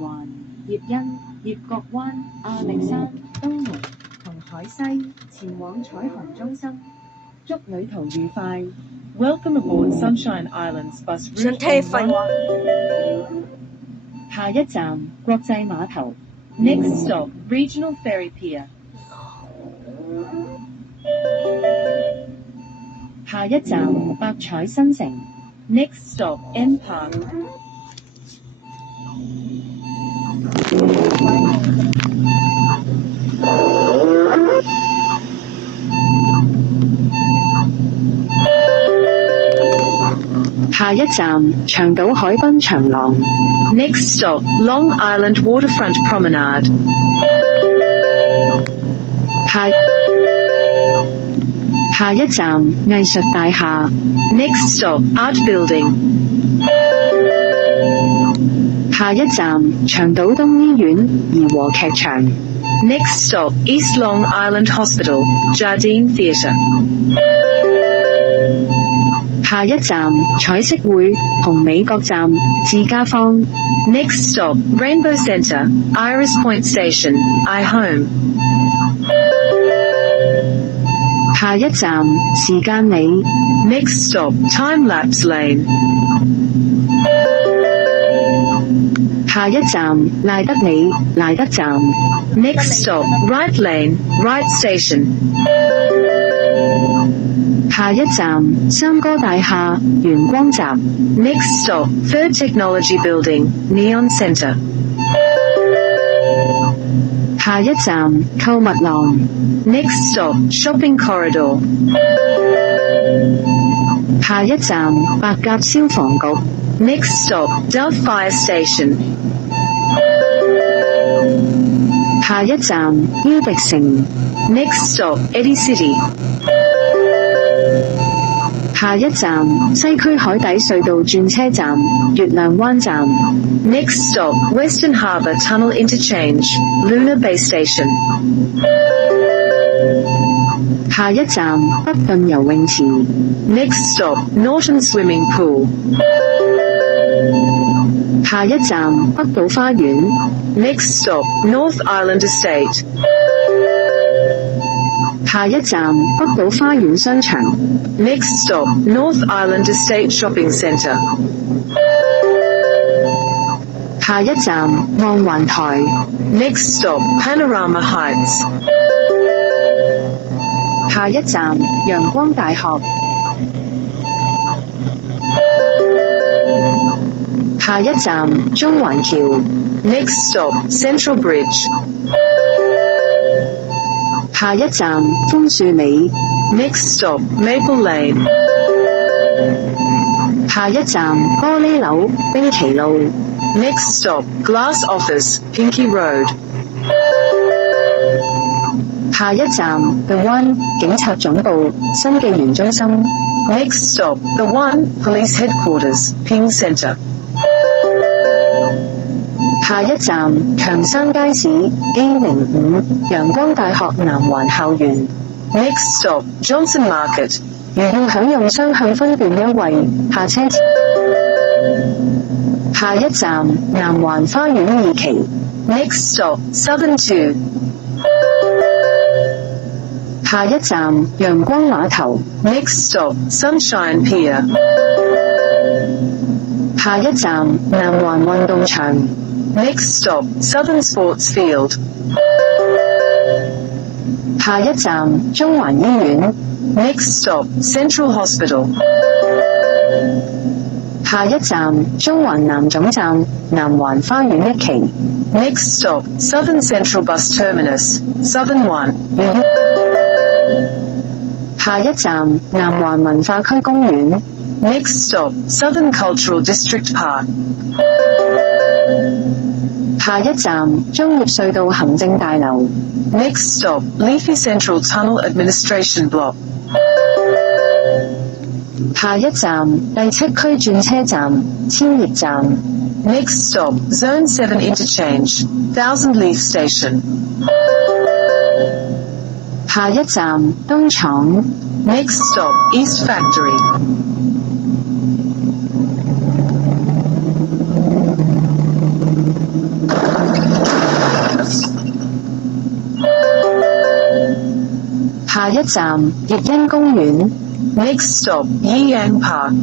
環、葉欣、葉角灣、亞歷山、東門同海西前往彩虹中心。祝旅途愉快。Welcome aboard Sunshine Islands bus 想 route 聽廢 N1。話。下一站國際碼頭。Next stop Regional Ferry Pier。下一站百彩新城。Next stop N Park。下一站長島海濱長廊。Next stop Long Island Waterfront Promenade。下一站藝術大廈。Next stop Art Building。下一站長島東醫院怡和劇場。Next stop East Long Island Hospital Jardine Theatre。下一站彩色會紅美國站自家坊。Next stop Rainbow Centre Iris Point Station iHome。下一站時間里。Next stop Time Lapse Lane。下一站賴德里賴德站。Next stop Right Lane Right Station。下一站三哥大廈元光站。Next stop Third Technology Building Neon Centre。下一站購物廊。Next stop Shopping Corridor。下一站白鴿消防局。Next stop Dove Fire Station。下一站優迪城。Next stop Eddy City。下一站西區海底隧道轉車站月亮灣站。Next stop Western Harbour Tunnel Interchange Luna Bay Station。下一站北頓游泳池。Next stop Norton Swimming Pool。下一站北島花園。Next stop North Island Estate。下一站北島花園商場。Next stop North Island Estate Shopping Centre。下一站望環台。Next stop Panorama Heights。下一站陽光大學。下一站中環橋。Next stop Central Bridge。下一站楓樹里。Next stop Maple Lane。下一站玻璃樓冰崎路。Next stop Glass Office Pinky Road。下一站 The One 警察總部新紀元中心。Next stop The One Police Headquarters Ping Centre。下一站強生街市 A05 陽光大學南環校園。Next stop Johnson Market。如要享用雙向分段優惠，下車。下一站南環花園二期。Next stop Southern 2。下一站陽光碼頭。Next stop Sunshine Pier。下一站南環運動場。Next stop Southern Sports Field。下一站中環醫院。Next stop Central Hospital。下一站中環南總站南環花園一期。Next stop Southern Central Bus Terminus Southern One。下一站南環文化區公園。Next stop Southern Cultural District Park。下一站中業隧道行政大樓。Next stop Leafy Central Tunnel Administration Block。下一站第7區轉車站千葉站。Next stop Zone 7 Interchange Thousand Leaf Station。下一站東廠。Next stop East Factory。一站葉欣公園。Next stop Yiyang Park。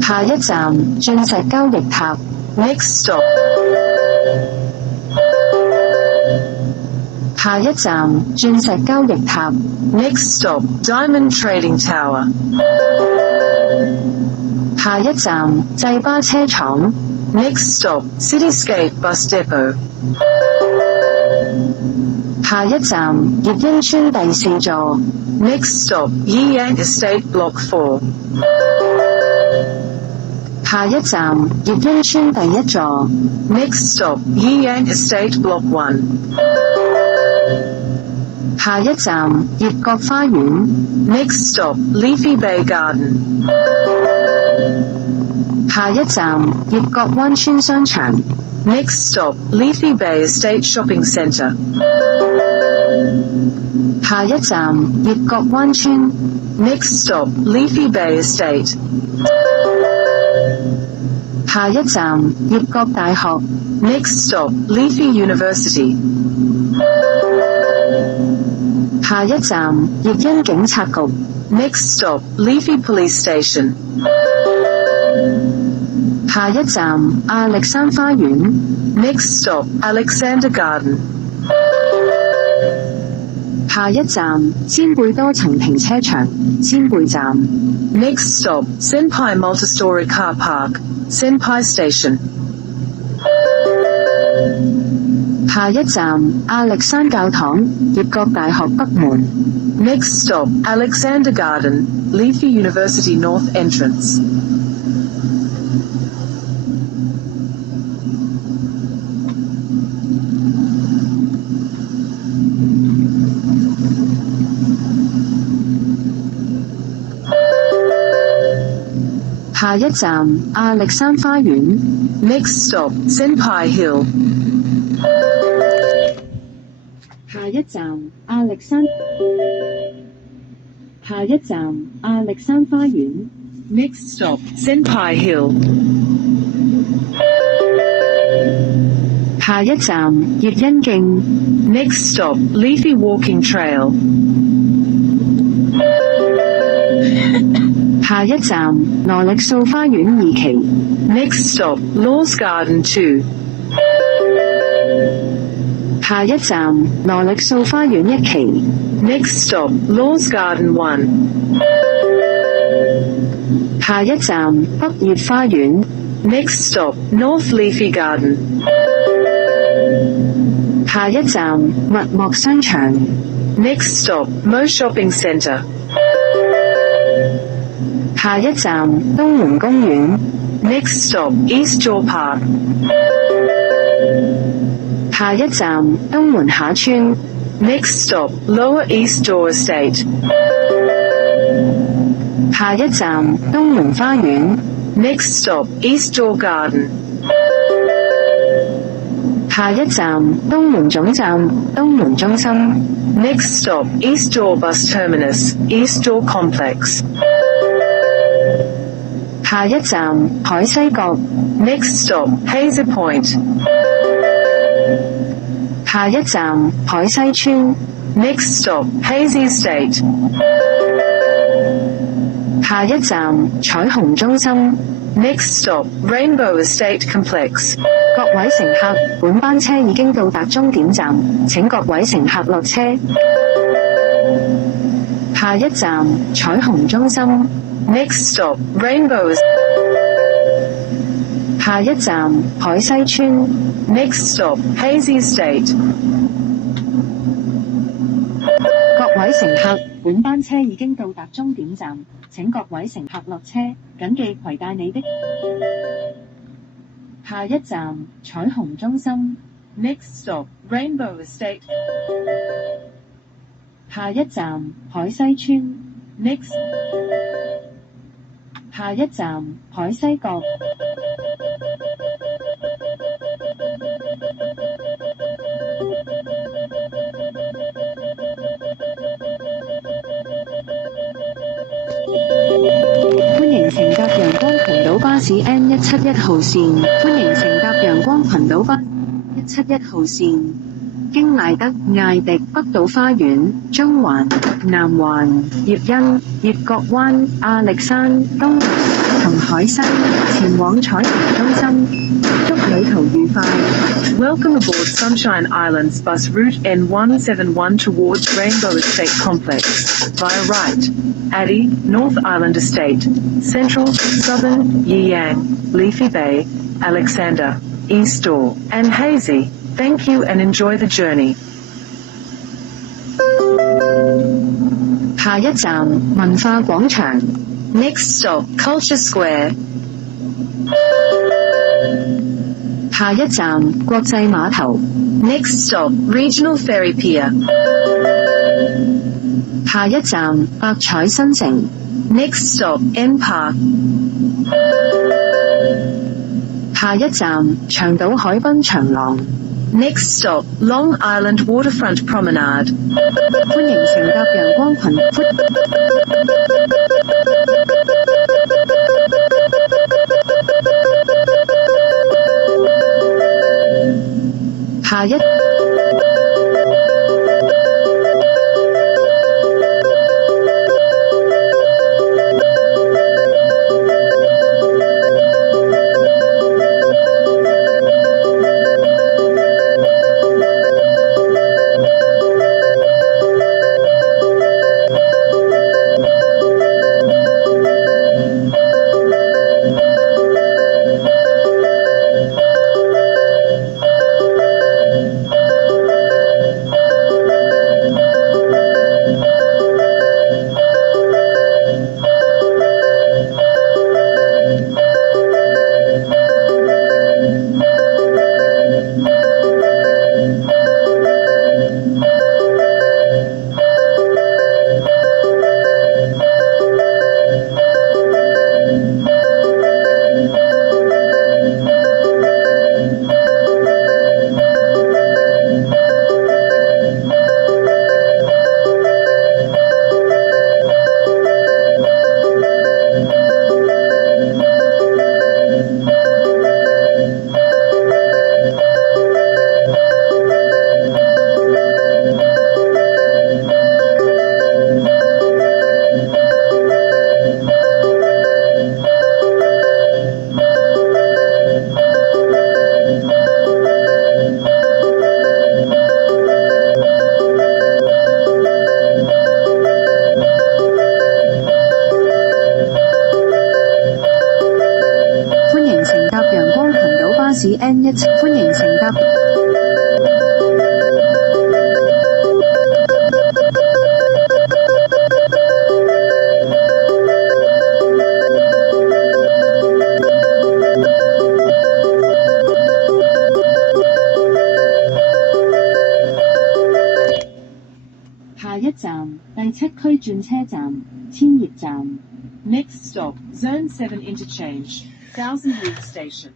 下一站鑽石交易塔。Next stop。下一站鑽石交易塔。Next stop Diamond Trading Tower。下一站濟巴車廠。Next stop Cityscape Bus Depot。下一站葉欣村第4座。Next stop Yiyang Estate Block 4。下一站葉欣村第1座。Next stop Yiyang Estate Block 1。下一站葉角花園。Next stop Leafy Bay Garden。下一站葉角灣村商場。Next stop Leafy Bay Estate Shopping Centre。下一站葉角灣村。Next stop Leafy Bay Estate。下一站葉角大學。Next stop Leafy University。下一站葉欣警察局。Next stop Leafy Police Station。下一站亞歷山花園。Next stop Alexander Garden。下一站仙貝多層停車場。仙貝站。Next stop Senpai Multistory Car Park。Senpai Station。下一站亞歷山教堂。葉角大學北門。Next stop Alexander Garden。Leafy University North Entrance。下一站亞歷山花園。Next stop Senpai Hill。下一站亞歷山。下一站亞歷山花園。Next stop Senpai Hill。下一站葉欣徑。Next stop Leafy Walking Trail。下一站羅力素花園2期。Next stop Laws Garden 2。下一站羅力素花園1期。Next stop Laws Garden 1。下一站北葉花園。Next stop North Leafy Garden。下一站密莫商場。Next stop Mo Shopping Centre。下一站東門公園。Next stop East Jaw Park。下一站東門下村。Next stop Lower East Jaw Estate。下一站東門花園。Next stop East Jaw Garden。下一站東門總站。東門中心。Next stop East Jaw Bus Terminus。East Jaw Complex。下一站海西角。Next stop Hazer Point。下一站海西村。Next stop Hazy Estate。下一站彩虹中心。Next stop Rainbow Estate Complex。各位乘客，本班車已經到達終點站，請各位乘客落車。下一站彩虹中心。Next stop Rainbow。下一站海西村。Next stop Hazy Estate。各位乘客，本班車已經到達終點站，請各位乘客落車，謹記攜帶你的。下一站彩虹中心。Next stop Rainbow Estate。下一站海西村。Next。下一站海西角。歡迎乘搭陽光群島巴士 N171號線。歡迎乘搭陽光群島巴士 N171號線。京賴德、艾迪、北島花園、中環、南環、葉欣、葉角灣、亞歷山、東同海西前往彩虹中心，祝旅途愉快。Welcome aboard Sunshine Islands bus route N171 towards Rainbow Estate Complex, via right, Addy, North Island Estate, Central, Southern, Yiyang, Leafy Bay, Alexander, Eastall, and Hazy. Thank you and enjoy the journey. 下一站文化廣場 Next stop Culture Square 下一站國際碼頭 Next stop Regional Ferry Pier 下一站百彩新城 Next stop M Park 下一站長島海濱長廊 Next stop Long Island Waterfront Promenade 歡迎乘搭陽光群下一N1 歡迎乘搭下一站第7區轉車站千葉站 Next stop Zone 7 Interchange, Thousand League Station.